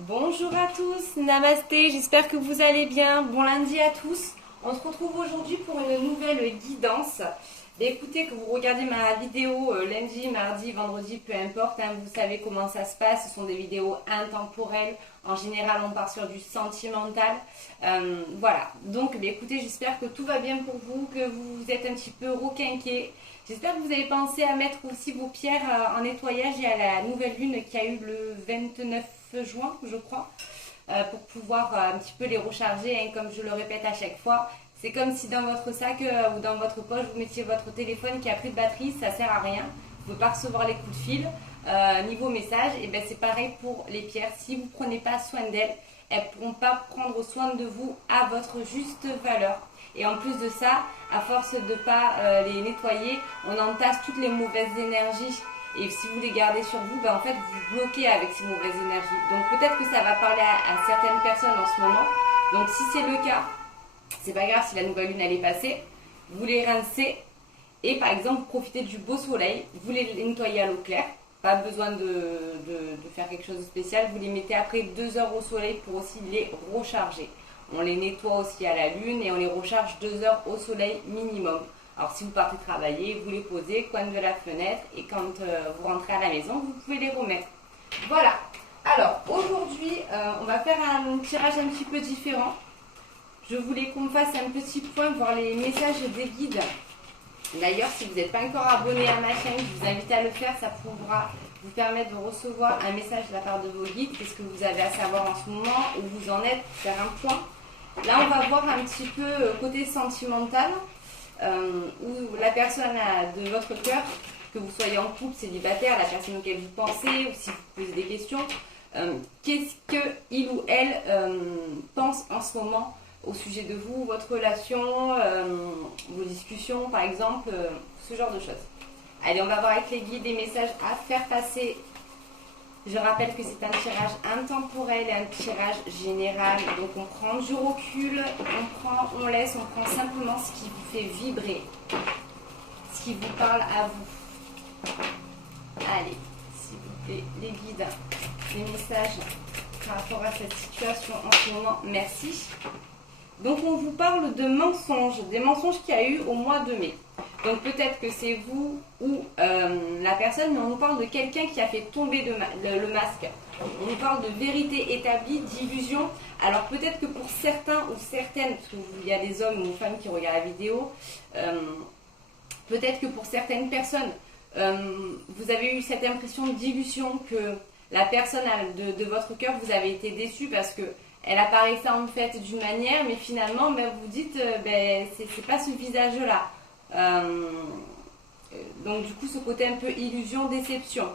Bonjour à tous, namasté, j'espère que vous allez bien. Bon lundi à tous. On se retrouve aujourd'hui pour une nouvelle guidance. Écoutez, que vous regardez ma vidéo lundi, mardi, vendredi, peu importe, hein, vous savez comment ça se passe. Ce sont des vidéos intemporelles. En général, on part sur du sentimental. Voilà. Donc, écoutez, j'espère que tout va bien pour vous, que vous êtes un petit peu requinqués. J'espère que vous avez pensé à mettre aussi vos pierres en nettoyage et à la nouvelle lune qui a eu le 29 juin, je crois, pour pouvoir un petit peu les recharger, hein, comme je le répète à chaque fois. C'est comme si dans votre sac ou dans votre poche, vous mettiez votre téléphone qui a plus de batterie, ça sert à rien. Vous ne pouvez pas recevoir les coups de fil. Niveau message, et ben c'est pareil pour les pierres. Si vous ne prenez pas soin d'elles, elles ne pourront pas prendre soin de vous à votre juste valeur. Et en plus de ça, à force de ne pas les nettoyer, on entasse toutes les mauvaises énergies. Et si vous les gardez sur vous, ben en fait, vous bloquez avec ces mauvaises énergies. Donc peut-être que ça va parler à certaines personnes en ce moment. Donc si c'est le cas, c'est pas grave si la nouvelle lune elle est passée. Vous les rincez et par exemple, profitez du beau soleil. Vous les nettoyez à l'eau claire. Pas besoin de faire quelque chose de spécial. Vous les mettez après 2 heures au soleil pour aussi les recharger. On les nettoie aussi à la lune et on les recharge 2 heures au soleil minimum. Alors si vous partez travailler, vous les posez coin de la fenêtre et quand vous rentrez à la maison, vous pouvez les remettre. Voilà. Alors aujourd'hui, on va faire un tirage un petit peu différent. Je voulais qu'on fasse un petit point, voir les messages des guides. D'ailleurs, si vous n'êtes pas encore abonné à ma chaîne, je vous invite à le faire. Ça pourra vous permettre de recevoir un message de la part de vos guides. Qu'est-ce que vous avez à savoir en ce moment, où vous en êtes, faire un point. Là, on va voir un petit peu côté sentimental, où la personne de votre cœur, que vous soyez en couple, célibataire, la personne auquel vous pensez, ou si vous posez des questions, qu'est-ce qu'il ou elle pense en ce moment au sujet de vous, votre relation, vos discussions par exemple, ce genre de choses. Allez, on va voir avec les guides des messages à faire passer. Je rappelle que c'est un tirage intemporel et un tirage général. Donc on prend du recul, on laisse, on prend simplement ce qui vous fait vibrer, ce qui vous parle à vous. Allez, s'il vous plaît, les guides, les messages par rapport à cette situation en ce moment, merci. Donc on vous parle de mensonges, des mensonges qu'il y a eu au mois de mai. Donc peut-être que c'est vous ou la personne, mais on nous parle de quelqu'un qui a fait tomber le masque. On nous parle de vérité établie, d'illusion. Alors peut-être que pour certains ou certaines, parce qu'il y a des hommes ou des femmes qui regardent la vidéo, peut-être que pour certaines personnes, vous avez eu cette impression d'illusion que la personne de votre cœur, vous avez été déçu parce que elle apparaissait en fait d'une manière, mais finalement, ben, vous dites, c'est pas ce visage-là. Donc du coup, ce côté un peu illusion, déception.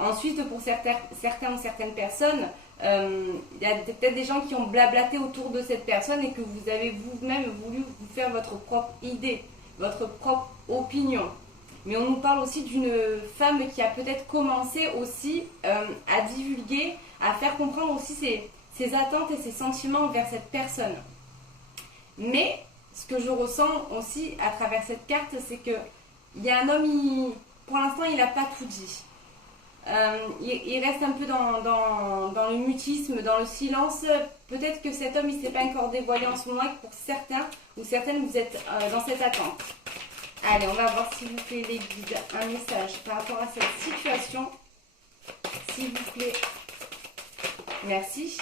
Ensuite, pour certains ou certaines personnes, il y a peut-être des gens qui ont blablaté autour de cette personne et que vous avez vous-même voulu vous faire votre propre idée, votre propre opinion. Mais on nous parle aussi d'une femme qui a peut-être commencé aussi à divulguer, à faire comprendre aussi ses attentes et ses sentiments envers cette personne. Mais ce que je ressens aussi à travers cette carte, c'est que il y a un homme, pour l'instant, il n'a pas tout dit. Il reste un peu dans le mutisme, dans le silence. Peut-être que cet homme, il ne s'est pas encore dévoilé en ce moment et que pour certains ou certaines, vous êtes dans cette attente. Allez, on va voir s'il vous plaît, les guides, un message par rapport à cette situation. S'il vous plaît. Merci.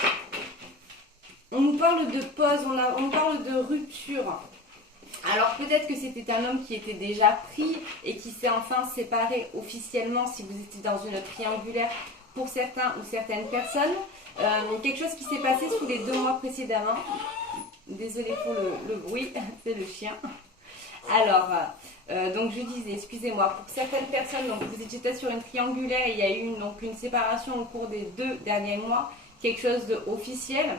On nous parle de pause, on nous parle de rupture. Alors peut-être que c'était un homme qui était déjà pris et qui s'est enfin séparé officiellement si vous étiez dans une triangulaire pour certains ou certaines personnes. Quelque chose qui s'est passé sous les 2 mois précédemment. Désolée pour le bruit, c'est le chien. Alors, donc je disais, excusez-moi, pour certaines personnes, donc vous étiez peut-être sur une triangulaire et il y a eu donc une séparation au cours des 2 derniers mois, quelque chose d'officiel.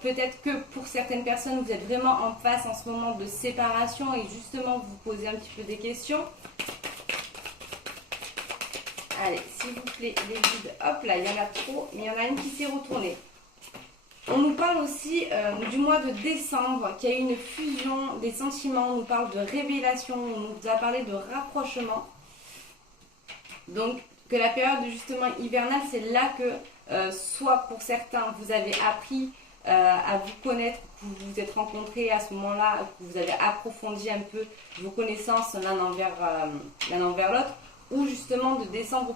Peut-être que pour certaines personnes, vous êtes vraiment en face en ce moment de séparation et justement vous posez un petit peu des questions. Allez, s'il vous plaît, les guides, hop là, il y en a trop, mais il y en a une qui s'est retournée. On nous parle aussi du mois de décembre, qu'il y a eu une fusion des sentiments, on nous parle de révélation, on nous a parlé de rapprochement. Donc, que la période justement hivernale, c'est là que soit pour certains, vous avez appris à vous connaître, que vous vous êtes rencontrés à ce moment-là, que vous avez approfondi un peu vos connaissances l'un envers l'autre, ou justement de décembre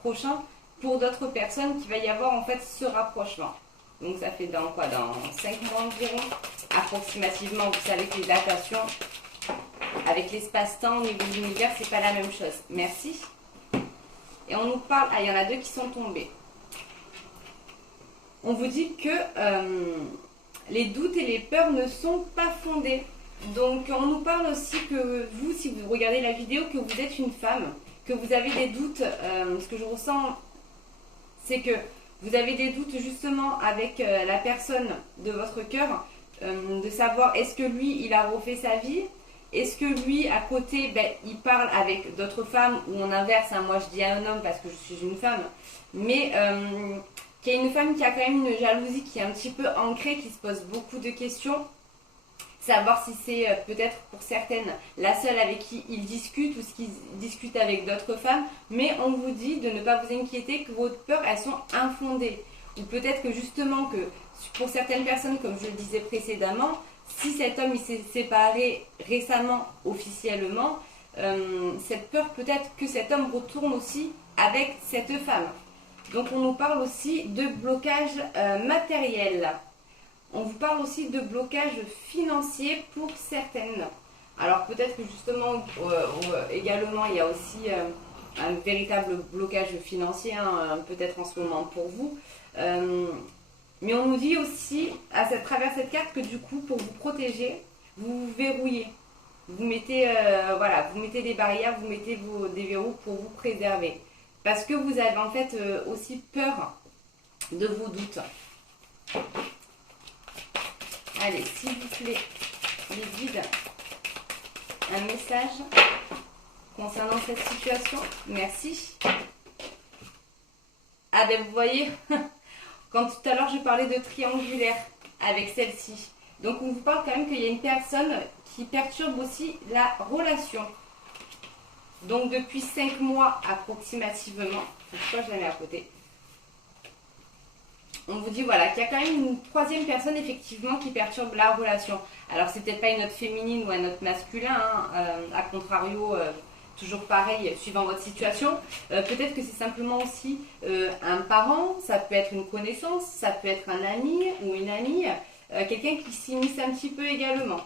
prochain, pour d'autres personnes, qu'il va y avoir en fait ce rapprochement. Donc ça fait dans quoi? Dans 5 mois environ, approximativement. Vous savez que les datations, avec l'espace-temps au niveau de l'univers, c'est pas la même chose. Merci. Et on nous parle, il y en a 2 qui sont tombés. On vous dit que les doutes et les peurs ne sont pas fondés. Donc on nous parle aussi que vous, si vous regardez la vidéo, que vous êtes une femme, que vous avez des doutes. Ce que je ressens, c'est que vous avez des doutes justement avec la personne de votre cœur, de savoir est-ce que lui, il a refait sa vie, est-ce que lui, à côté, il parle avec d'autres femmes, ou en inverse, hein, moi je dis à un homme parce que je suis une femme, mais qu'il y a une femme qui a quand même une jalousie qui est un petit peu ancrée, qui se pose beaucoup de questions, savoir si c'est peut-être pour certaines la seule avec qui il discute ou ce qu'il discute avec d'autres femmes, mais on vous dit de ne pas vous inquiéter, que vos peurs elles sont infondées, ou peut-être que justement que pour certaines personnes, comme je le disais précédemment, si cet homme il s'est séparé récemment officiellement, cette peur peut-être que cet homme retourne aussi avec cette femme. Donc on nous parle aussi de blocage matériel. On vous parle aussi de blocage financier pour certaines. Alors peut-être que justement, également, il y a aussi un véritable blocage financier, hein, peut-être en ce moment pour vous. Mais on nous dit aussi, à travers cette carte, que du coup, pour vous protéger, vous vous verrouillez. Vous mettez, vous mettez des barrières, vous mettez des verrous pour vous préserver. Parce que vous avez en fait aussi peur de vos doutes. Allez, s'il vous plaît, les guides, un message concernant cette situation. Merci. Ah ben vous voyez, quand tout à l'heure je parlais de triangulaire avec celle-ci. Donc on vous parle quand même qu'il y a une personne qui perturbe aussi la relation. Donc depuis 5 mois approximativement, pourquoi je la mets à côté, on vous dit voilà qu'il y a quand même une 3e personne effectivement qui perturbe la relation. Alors c'est peut-être pas une note féminine ou un autre masculin, hein, à contrario, toujours pareil suivant votre situation. Peut-être que c'est simplement aussi un parent, ça peut être une connaissance, ça peut être un ami ou une amie, quelqu'un qui s'immisce un petit peu également.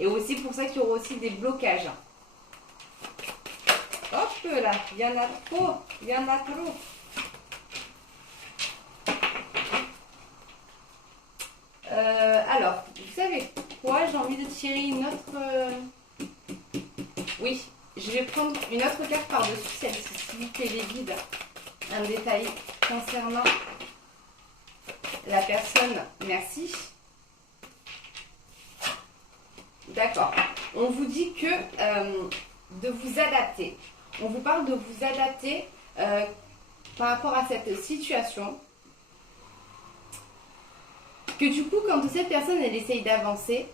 Et aussi pour ça qu'il y aura aussi des blocages. Hop là, il y en a trop, il y en a trop. Alors, vous savez quoi, j'ai envie de tirer une autre... Oui, je vais prendre une autre carte par-dessus celle-ci, s'il vous plaît les guides. Un détail concernant la personne, merci. D'accord, on vous dit que de vous adapter. On vous parle de vous adapter par rapport à cette situation. Que du coup, quand cette personne, elle essaye d'avancer,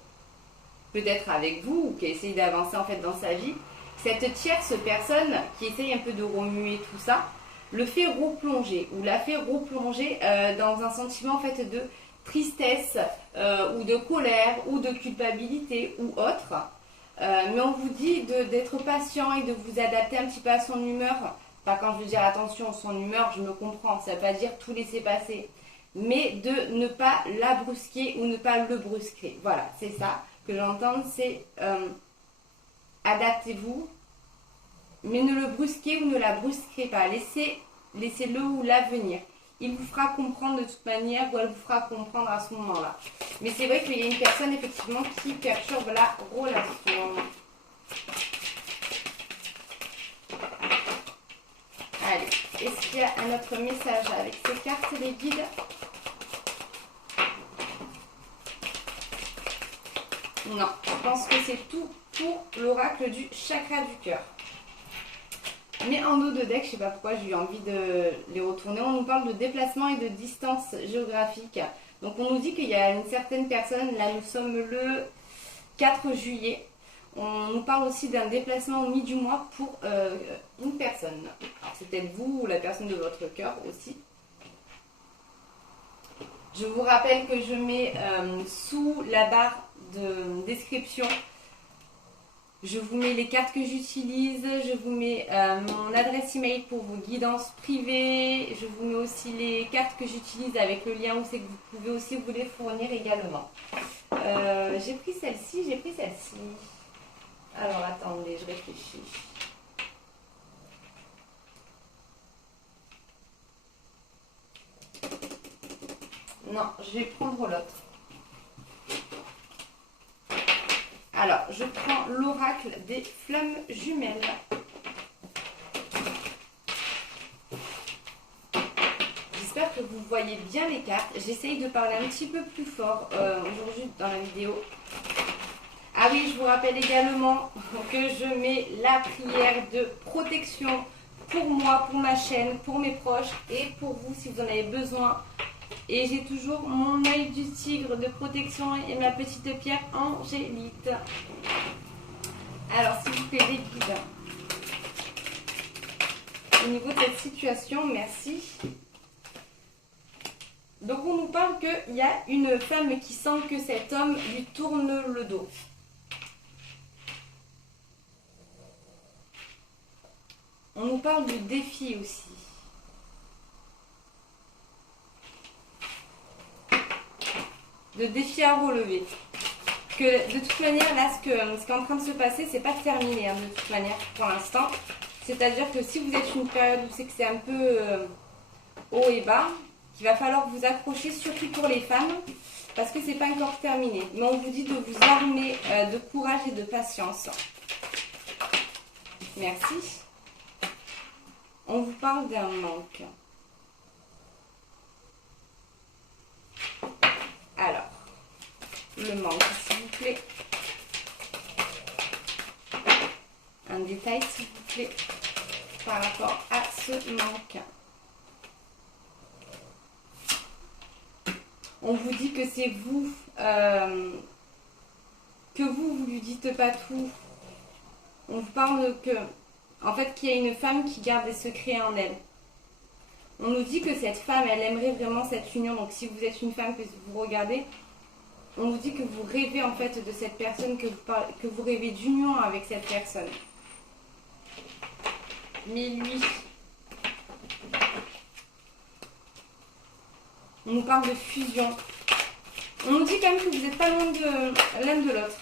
peut-être avec vous, ou qu'elle essaye d'avancer en fait dans sa vie, cette tierce personne qui essaye un peu de remuer tout ça, le fait replonger, ou la fait replonger dans un sentiment en fait de tristesse, ou de colère, ou de culpabilité, ou autre. Mais on vous dit d'être patient et de vous adapter un petit peu à son humeur. Pas quand je veux dire attention, son humeur, je me comprends, ça ne veut pas dire tout laisser passer. Mais de ne pas la brusquer ou ne pas le brusquer. Voilà, c'est ça que j'entends, c'est adaptez-vous, mais ne le brusquez ou ne la brusquez pas. Laissez-le ou la venir. Il vous fera comprendre de toute manière ou elle vous fera comprendre à ce moment-là. Mais c'est vrai qu'il y a une personne effectivement qui perturbe la relation. Allez, est-ce qu'il y a un autre message avec ces cartes, les guides? Non, je pense que c'est tout pour l'oracle du chakra du cœur. Mais en dos de deck, je ne sais pas pourquoi j'ai eu envie de les retourner. On nous parle de déplacement et de distance géographique. Donc on nous dit qu'il y a une certaine personne, là nous sommes le 4 juillet. On nous parle aussi d'un déplacement au milieu du mois pour une personne. Alors c'est peut-être vous ou la personne de votre cœur aussi. Je vous rappelle que je mets sous la barre de description, je vous mets les cartes que j'utilise, je vous mets mon adresse email pour vos guidances privées, je vous mets aussi les cartes que j'utilise avec le lien où c'est que vous pouvez aussi vous les fournir également. J'ai pris celle-ci, j'ai pris celle-ci. Alors attendez, je réfléchis. Non, je vais prendre l'autre. Alors, je prends l'oracle des flammes jumelles. J'espère que vous voyez bien les cartes. J'essaye de parler un petit peu plus fort aujourd'hui dans la vidéo. Ah oui, je vous rappelle également que je mets la prière de protection pour moi, pour ma chaîne, pour mes proches et pour vous si vous en avez besoin. Et j'ai toujours mon œil du tigre de protection et ma petite pierre angélite. Alors, s'il vous plaît, les guides. Au niveau de cette situation, merci. Donc, on nous parle qu'il y a une femme qui sent que cet homme lui tourne le dos. On nous parle du défi aussi. De défi à relever. Que de toute manière, là, ce qui est en train de se passer, c'est pas terminé hein, de toute manière pour l'instant. C'est-à-dire que si vous êtes une période où c'est que c'est un peu haut et bas, qu'il va falloir vous accrocher, surtout pour les femmes, parce que c'est pas encore terminé. Mais on vous dit de vous armer de courage et de patience. Merci. On vous parle d'un manque. Alors, le manque, s'il vous plaît. Un détail, s'il vous plaît, par rapport à ce manque. On vous dit que c'est vous, que vous lui dites pas tout. On vous parle que, en fait, qu'il y a une femme qui garde des secrets en elle. On nous dit que cette femme, elle aimerait vraiment cette union. Donc, si vous êtes une femme que vous regardez, on vous dit que vous rêvez en fait de cette personne, que vous rêvez d'union avec cette personne. Mais lui, on nous parle de fusion. On nous dit quand même que vous n'êtes pas loin de l'un de l'autre.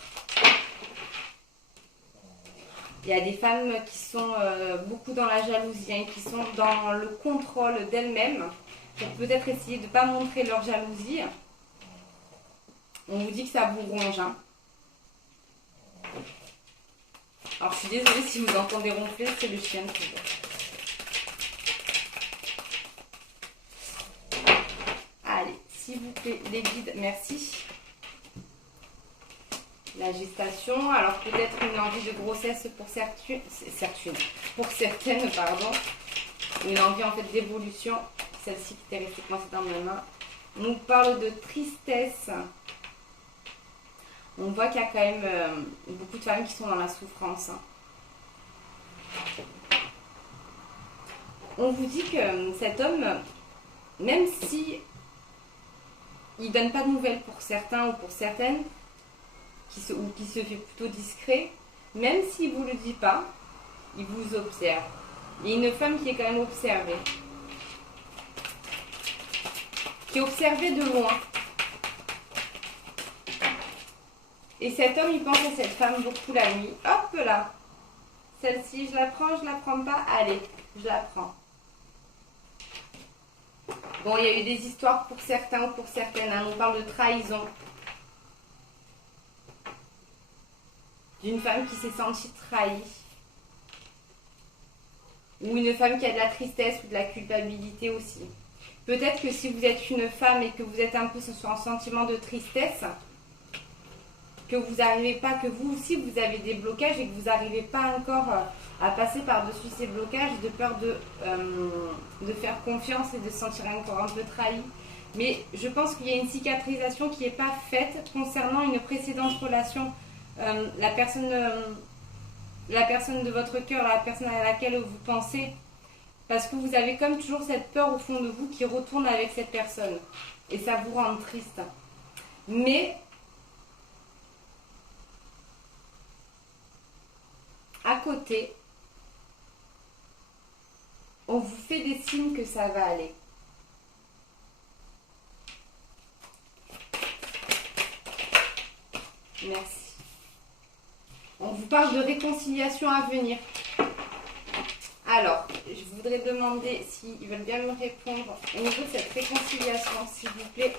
Il y a des femmes qui sont beaucoup dans la jalousie, hein, qui sont dans le contrôle d'elles-mêmes, pour peut-être essayer de ne pas montrer leur jalousie. On vous dit que ça vous ronge. Hein. Alors je suis désolée si vous entendez ronfler, c'est le chien toujours. Allez, s'il vous plaît, les guides, merci. La gestation, alors peut-être une envie de grossesse pour certaines, pardon, une envie en fait d'évolution, celle-ci qui était restée coincée dans ma main. On nous parle de tristesse. On voit qu'il y a quand même beaucoup de femmes qui sont dans la souffrance. Hein. On vous dit que cet homme, même si il ne donne pas de nouvelles pour certains ou pour certaines, qui se fait plutôt discret, même s'il ne vous le dit pas, il vous observe. Il y a une femme qui est quand même observée. Qui est observée de loin. Et cet homme, il pense à cette femme beaucoup la nuit. Hop là. Celle-ci, je la prends pas. Allez, je la prends. Bon, il y a eu des histoires pour certains ou pour certaines. Hein. On parle de trahison. D'une femme qui s'est sentie trahie. Ou une femme qui a de la tristesse ou de la culpabilité aussi. Peut-être que si vous êtes une femme et que vous êtes un peu sur un sentiment de tristesse, que vous n'arrivez pas, que vous aussi vous avez des blocages et que vous n'arrivez pas encore à passer par-dessus ces blocages de peur de faire confiance et de se sentir encore un peu trahi. Mais je pense qu'il y a une cicatrisation qui n'est pas faite concernant une précédente relation. La personne de votre cœur, la personne à laquelle vous pensez, parce que vous avez comme toujours cette peur au fond de vous qui retourne avec cette personne. et ça vous rend triste. Mais à côté, on vous fait des signes que ça va aller. Merci. On vous parle de réconciliation à venir. Alors, je voudrais demander s'ils veulent bien me répondre au niveau de cette réconciliation, s'il vous plaît.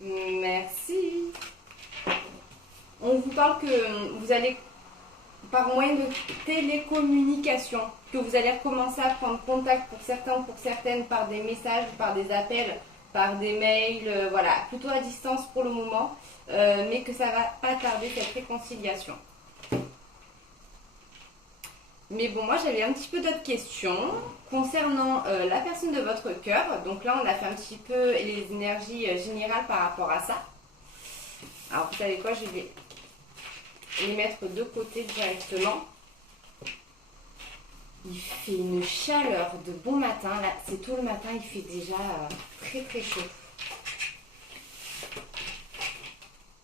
Merci. On vous parle que vous allez, par moyen de télécommunication, que vous allez recommencer à prendre contact pour certains ou pour certaines par des messages, par des appels, par des mails, voilà, plutôt à distance pour le moment, mais que ça va pas tarder cette réconciliation. Mais bon, moi j'avais un petit peu d'autres questions concernant la personne de votre cœur. Donc là, on a fait un petit peu les énergies générales par rapport à ça. Alors vous savez quoi, je vais les mettre de côté directement. Il fait une chaleur de bon matin. Là, c'est tôt le matin, il fait déjà très très chaud.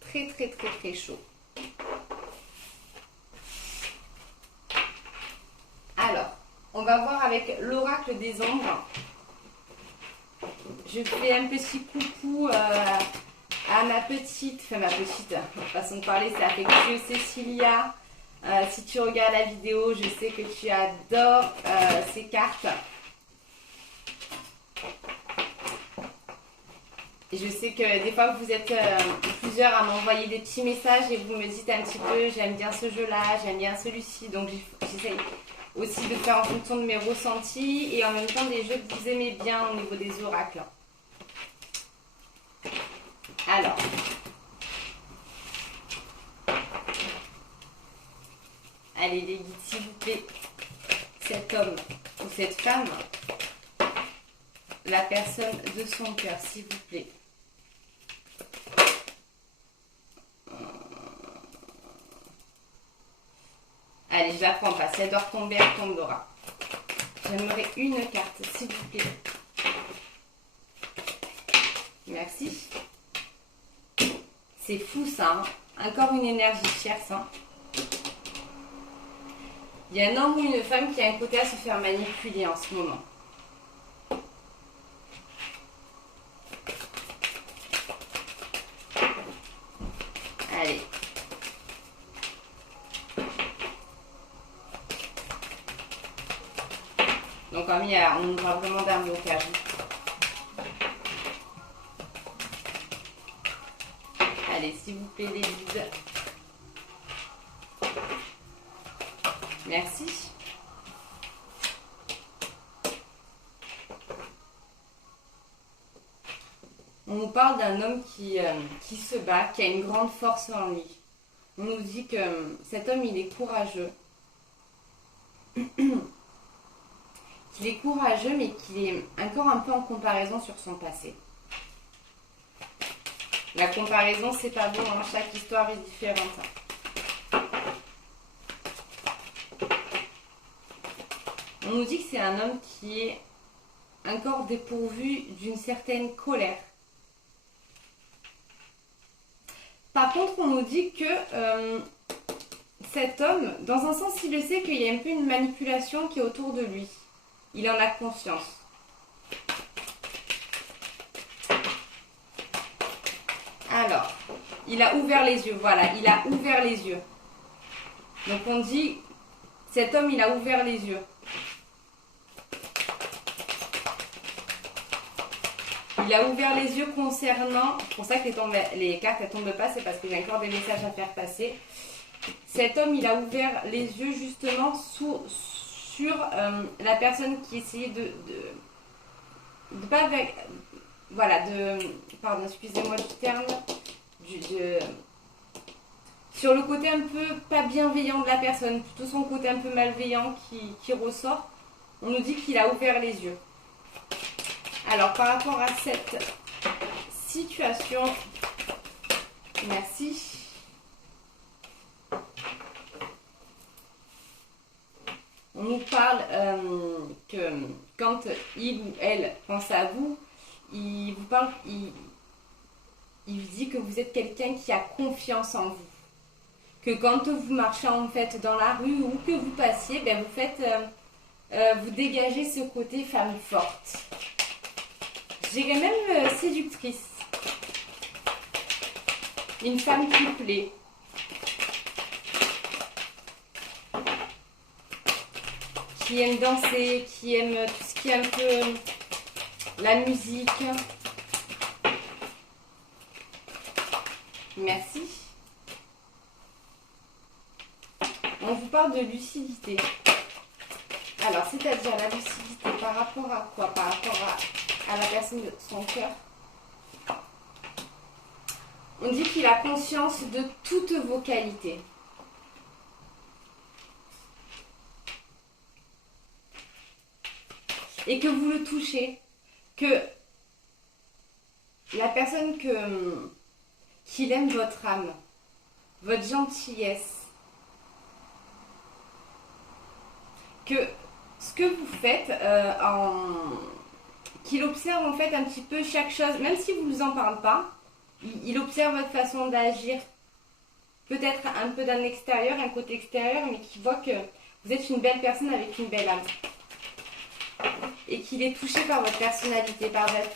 Très très très très chaud. Alors, on va voir avec l'oracle des ombres. Je fais un petit coucou à ma petite façon de parler, c'est affectueux Cécilia. Si tu regardes la vidéo, je sais que tu adores ces cartes. Et je sais que des fois vous êtes plusieurs à m'envoyer des petits messages et vous me dites un petit peu j'aime bien ce jeu-là, j'aime bien celui-ci. Donc j'essaye aussi de faire en fonction de mes ressentis et en même temps des jeux que vous aimez bien au niveau des oracles. Alors, allez les guides, s'il vous plaît, cet homme ou cette femme, la personne de son cœur, s'il vous plaît. Allez, je la prends pas. Si elle doit retomber, elle tombera. J'aimerais une carte, s'il vous plaît. Merci. C'est fou ça. Hein. Encore une énergie tierce. Hein. Il y a un homme ou une femme qui a un côté à se faire manipuler en ce moment. Allez. Donc on nous parle vraiment d'un blocage. Allez, s'il vous plaît les guides. Merci. On nous parle d'un homme qui se bat, qui a une grande force en lui. On nous dit que cet homme, il est courageux. Qu'il est courageux, mais qu'il est encore un peu en comparaison sur son passé. La comparaison, c'est pas bon, hein, chaque histoire est différente. On nous dit que c'est un homme qui est encore dépourvu d'une certaine colère. Par contre, on nous dit que cet homme, dans un sens, il le sait qu'il y a un peu une manipulation qui est autour de lui. Il en a conscience. Alors, il a ouvert les yeux. Voilà, il a ouvert les yeux. Donc on dit, cet homme, il a ouvert les yeux. Il a ouvert les yeux concernant, c'est pour ça que les cartes ne tombent pas, c'est parce que j'ai encore des messages à faire passer. Cet homme, il a ouvert les yeux justement sur la personne qui essayait de pas avec, voilà, pardon, excusez-moi du terme, sur le côté un peu pas bienveillant de la personne, plutôt son côté un peu malveillant qui ressort. On nous dit qu'il a ouvert les yeux. Alors, par rapport à cette situation, merci. On nous parle que quand il ou elle pense à vous, il vous parle, il vous dit que vous êtes quelqu'un qui a confiance en vous. Que quand vous marchez en fait dans la rue ou que vous passiez, ben, vous dégagez ce côté femme forte. Je dirais même séductrice. Une femme qui plaît. Qui aime danser, qui aime tout ce qui est un peu la musique. Merci. On vous parle de lucidité. Alors, c'est-à-dire la lucidité par rapport à quoi? Par rapport à la personne de son cœur. On dit qu'il a conscience de toutes vos qualités. Et que vous le touchez. Que la personne qu'il aime votre âme, votre gentillesse. Que ce que vous faites, qu'il observe en fait un petit peu chaque chose, même si vous ne vous en parlez pas, il observe votre façon d'agir, peut-être un peu d'un extérieur, un côté extérieur, mais qui voit que vous êtes une belle personne avec une belle âme. Et qu'il est touché par votre personnalité, par votre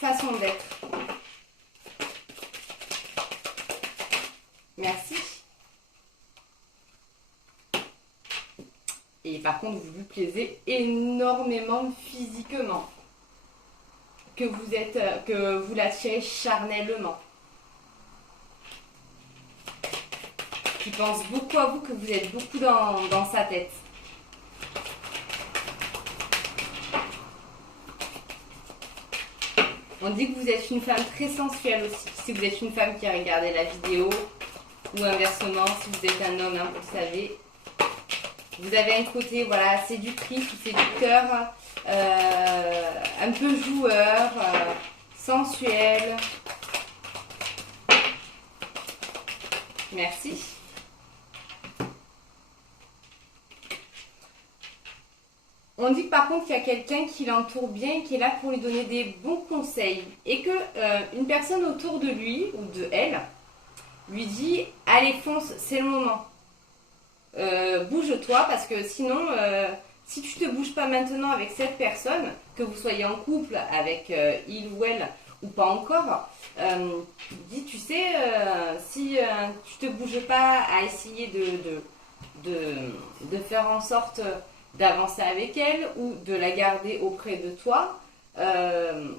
façon d'être. Merci. Et par contre, vous lui plaisez énormément physiquement. Que vous l'attirez charnellement. Qui pense beaucoup à vous, que vous êtes beaucoup dans sa tête. On dit que vous êtes une femme très sensuelle aussi. Si vous êtes une femme qui a regardé la vidéo, ou inversement, si vous êtes un homme, hein, vous le savez. Vous avez un côté voilà, séductrice ou séducteur, un peu joueur, sensuel. Merci. On dit que par contre qu'il y a quelqu'un qui l'entoure bien, qui est là pour lui donner des bons conseils. Et que une personne autour de lui ou de elle lui dit « Allez, fonce, c'est le moment. Bouge-toi parce que sinon, si tu te bouges pas maintenant avec cette personne, que vous soyez en couple avec il ou elle ou pas encore, dis, tu sais, si tu te bouges pas à essayer de faire en sorte d'avancer avec elle ou de la garder auprès de toi, elle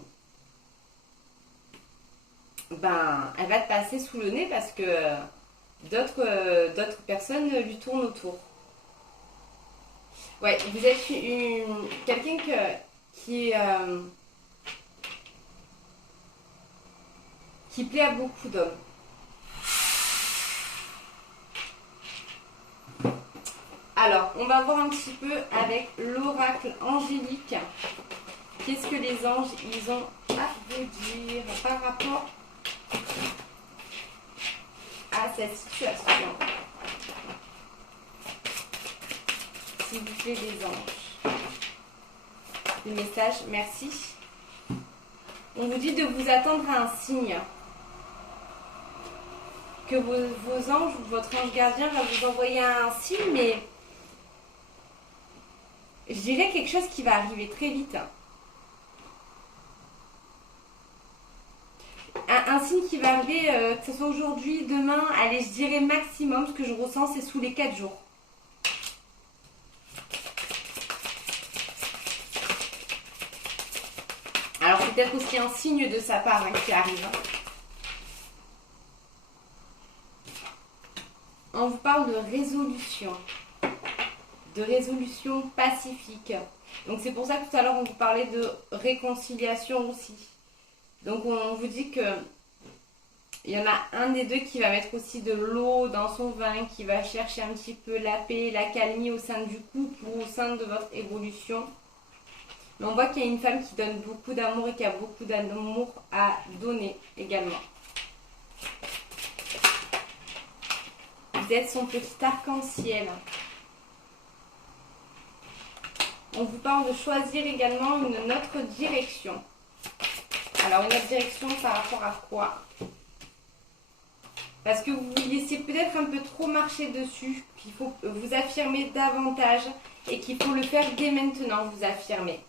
va te passer sous le nez parce que d'autres personnes lui tournent autour. Ouais, vous êtes quelqu'un qui plaît à beaucoup d'hommes. Alors, on va voir un petit peu avec l'oracle angélique. Qu'est-ce que les anges, ils ont à vous dire par rapport à cette situation? S'il vous plaît, les anges. Le message, merci. On vous dit de vous attendre à un signe. Que vos anges ou votre ange gardien va vous envoyer un signe, mais je dirais quelque chose qui va arriver très vite. Un signe qui va arriver, que ce soit aujourd'hui, demain, allez, je dirais maximum, ce que je ressens, c'est sous les 4 jours. Alors, c'est peut-être aussi un signe de sa part qui arrive. On vous parle de résolution pacifique. Donc, c'est pour ça que tout à l'heure, on vous parlait de réconciliation aussi. Donc, on vous dit que il y en a un des deux qui va mettre aussi de l'eau dans son vin, qui va chercher un petit peu la paix, la calmie au sein du couple ou au sein de votre évolution. Mais on voit qu'il y a une femme qui donne beaucoup d'amour et qui a beaucoup d'amour à donner également. Vous êtes son petit arc-en-ciel. On vous parle de choisir également une autre direction. Alors, une autre direction par rapport à quoi? Parce que vous laissiez peut-être un peu trop marcher dessus, qu'il faut vous affirmer davantage et qu'il faut le faire dès maintenant, vous affirmer.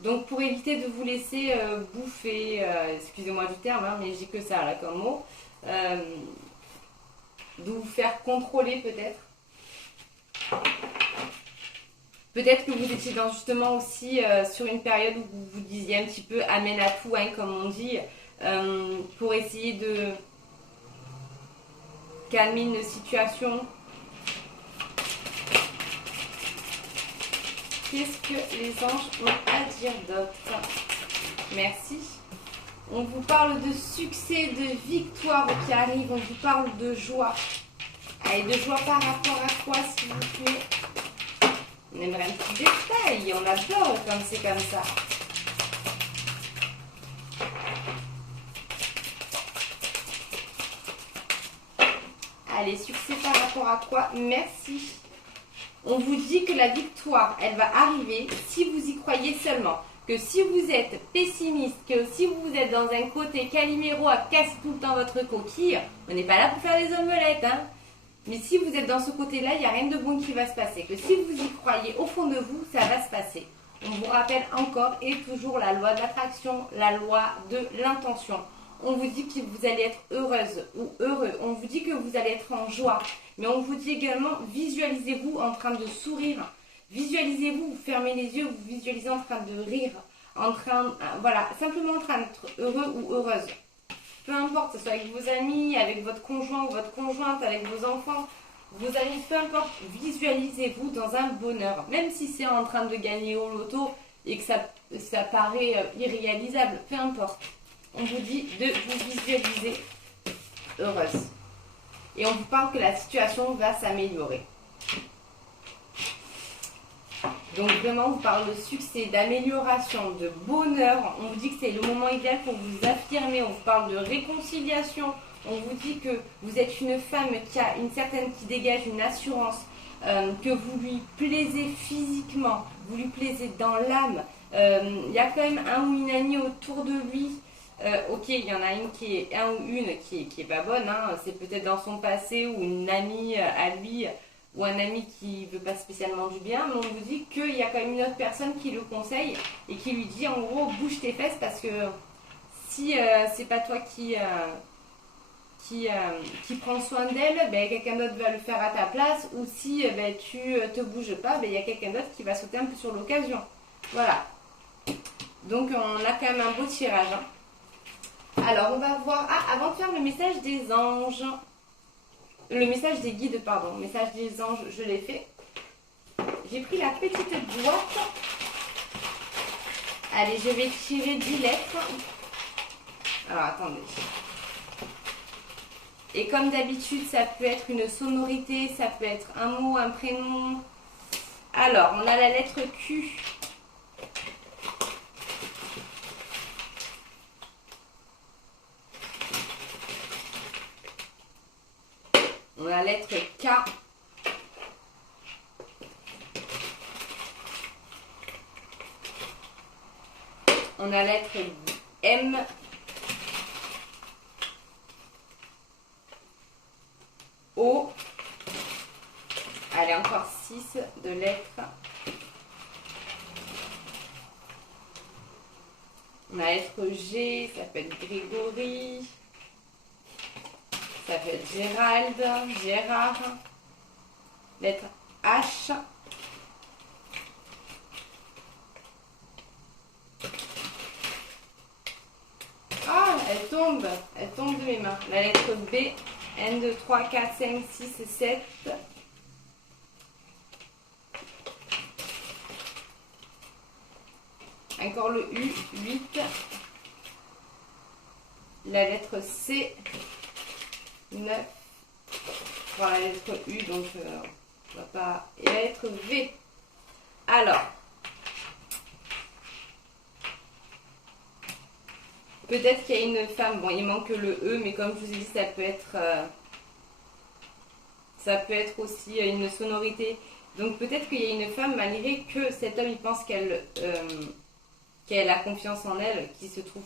Donc pour éviter de vous laisser bouffer, excusez-moi du terme, hein, mais j'ai que ça là comme mot, de vous faire contrôler peut-être. Peut-être que vous étiez justement aussi sur une période où vous vous disiez un petit peu amène à tout, hein, comme on dit, pour essayer de calmer une situation. Qu'est-ce que les anges ont à dire d'autre? Merci. On vous parle de succès, de victoire qui arrive. On vous parle de joie. Allez, de joie par rapport à quoi, s'il vous plaît? On aimerait un petit détail. On adore quand c'est comme ça. Allez, succès par rapport à quoi? Merci. On vous dit que la victoire, elle va arriver si vous y croyez seulement. Que si vous êtes pessimiste, que si vous êtes dans un côté Calimero à casser tout le temps votre coquille, on n'est pas là pour faire des omelettes, hein. Mais si vous êtes dans ce côté-là, il n'y a rien de bon qui va se passer. Que si vous y croyez au fond de vous, ça va se passer. On vous rappelle encore et toujours la loi de l'attraction, la loi de l'intention. On vous dit que vous allez être heureuse ou heureux. On vous dit que vous allez être en joie. Mais on vous dit également, visualisez-vous en train de sourire. Visualisez-vous, vous fermez les yeux, vous visualisez en train de rire. Voilà, simplement en train d'être heureux ou heureuse. Peu importe, que ce soit avec vos amis, avec votre conjoint ou votre conjointe, avec vos enfants, vos amis, peu importe, visualisez-vous dans un bonheur. Même si c'est en train de gagner au loto et que ça paraît irréalisable, peu importe. On vous dit de vous visualiser heureuse. Et on vous parle que la situation va s'améliorer. Donc vraiment, on vous parle de succès, d'amélioration, de bonheur. On vous dit que c'est le moment idéal pour vous affirmer. On vous parle de réconciliation. On vous dit que vous êtes une femme qui dégage une assurance, que vous lui plaisez physiquement, vous lui plaisez dans l'âme. Il y a quand même un ou une amie autour de lui. Ok, il y en a une qui est pas bonne, hein. C'est peut-être dans son passé ou une amie à lui ou un ami qui veut pas spécialement du bien, mais on vous dit qu'il y a quand même une autre personne qui le conseille et qui lui dit en gros bouge tes fesses parce que si c'est pas toi qui prend soin d'elle, ben, quelqu'un d'autre va le faire à ta place, ou si ben, tu te bouges pas, ben, il y a quelqu'un d'autre qui va sauter un peu sur l'occasion. Voilà. Donc on a quand même un beau tirage, hein. Alors, on va voir... Ah, avant de faire le message des anges... Le message des guides, pardon. Le message des anges, je l'ai fait. J'ai pris la petite boîte. Allez, je vais tirer 10 lettres. Alors, attendez. Et comme d'habitude, ça peut être une sonorité, ça peut être un mot, un prénom. Alors, on a la lettre Q. On a la lettre K. On a la lettre M. O. Allez, encore 6 de lettres. On a la lettre G, ça peut être Grégory. Ça peut être Gérald, Gérard. Lettre H. Ah, elle tombe de mes mains. La lettre B, N, 2, 3, 4, 5, 6, 7. Encore le U, 8. La lettre C, 9. Voilà la lettre U, donc on va pas. Et la lettre V. Alors, peut-être qu'il y a une femme, bon il manque le E, mais comme je vous ai dit, ça peut être aussi une sonorité Donc peut-être qu'il y a une femme, malgré que cet homme il pense qu'elle a confiance en elle, qui se trouve,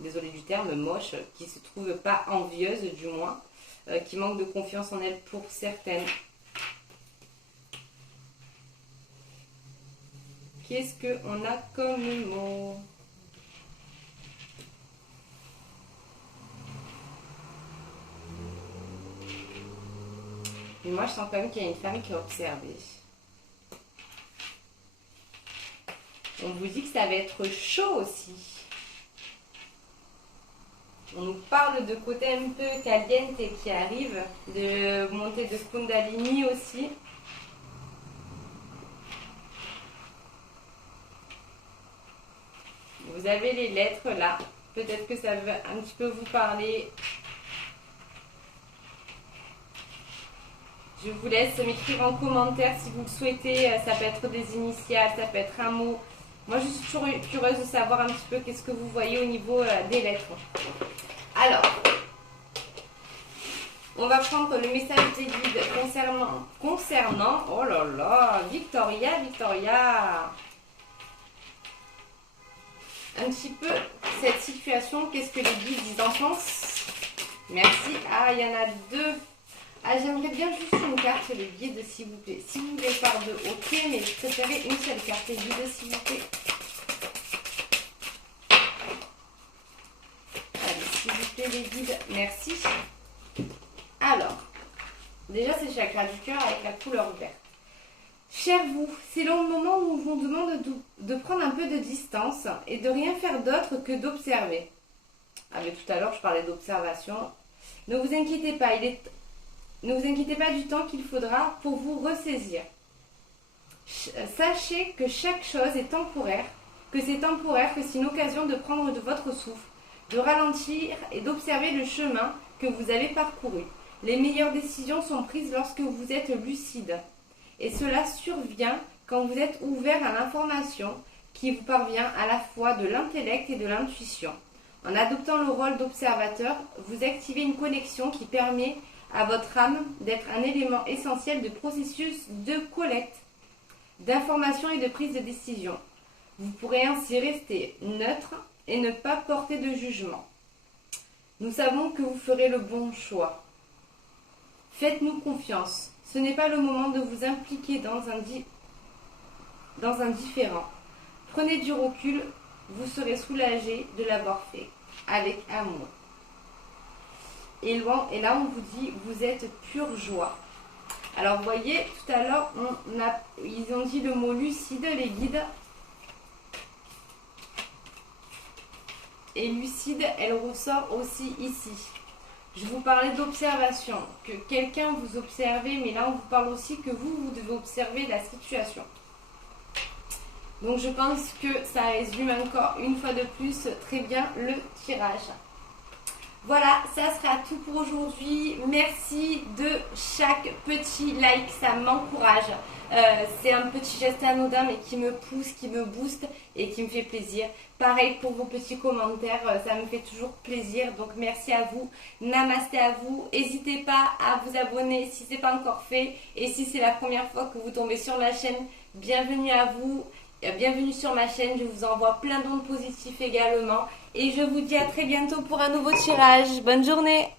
désolé du terme, moche, qui se trouve pas envieuse du moins, qui manque de confiance en elle pour certaines. Qu'est-ce qu'on a comme mot? Mais moi, je sens quand même qu'il y a une femme qui a observé. On vous dit que ça va être chaud aussi. On nous parle de côté un peu caliente qui arrive, de montée de Kundalini aussi. Vous avez les lettres là. Peut-être que ça va un petit peu vous parler. Je vous laisse m'écrire en commentaire si vous le souhaitez. Ça peut être des initiales, ça peut être un mot. Moi, je suis toujours curieuse de savoir un petit peu qu'est-ce que vous voyez au niveau des lettres. Alors, on va prendre le message des guides concernant, oh là là, Victoria. Un petit peu cette situation, qu'est-ce que les guides ils en pensent? Merci. Ah, il y en a deux. Ah, j'aimerais bien juste une carte, le guide, s'il vous plaît. Si vous voulez par deux, ok, mais je préférais une seule carte, le guide, s'il vous plaît. Allez, s'il vous plaît, les guides, merci. Alors, déjà, c'est le chakra du cœur avec la couleur verte. Cher vous, c'est le moment où on vous demande de prendre un peu de distance et de rien faire d'autre que d'observer. Ah, mais tout à l'heure, je parlais d'observation. Ne vous inquiétez pas, ne vous inquiétez pas du temps qu'il faudra pour vous ressaisir. Sachez que chaque chose est temporaire, que c'est une occasion de prendre de votre souffle, de ralentir et d'observer le chemin que vous avez parcouru. Les meilleures décisions sont prises lorsque vous êtes lucide. Et cela survient quand vous êtes ouvert à l'information qui vous parvient à la fois de l'intellect et de l'intuition. En adoptant le rôle d'observateur, vous activez une connexion qui permet à votre âme d'être un élément essentiel de processus de collecte, d'information et de prise de décision. Vous pourrez ainsi rester neutre et ne pas porter de jugement. Nous savons que vous ferez le bon choix. Faites-nous confiance. Ce n'est pas le moment de vous impliquer dans un différend. Prenez du recul, vous serez soulagé de l'avoir fait avec amour. Et là, on vous dit, vous êtes pure joie. Alors, vous voyez, tout à l'heure, ils ont dit le mot lucide, les guides. Et lucide, elle ressort aussi ici. Je vous parlais d'observation, que quelqu'un vous observe, mais là, on vous parle aussi que vous devez observer la situation. Donc, je pense que ça résume encore une fois de plus très bien le tirage. Voilà, ça sera tout pour aujourd'hui. Merci de chaque petit like, ça m'encourage. C'est un petit geste anodin mais qui me pousse, qui me booste et qui me fait plaisir. Pareil pour vos petits commentaires, ça me fait toujours plaisir. Donc merci à vous, namasté à vous. N'hésitez pas à vous abonner si ce n'est pas encore fait. Et si c'est la première fois que vous tombez sur ma chaîne, bienvenue à vous. Bienvenue sur ma chaîne, je vous envoie plein d'ondes positives également. Et je vous dis à très bientôt pour un nouveau tirage. Bonne journée!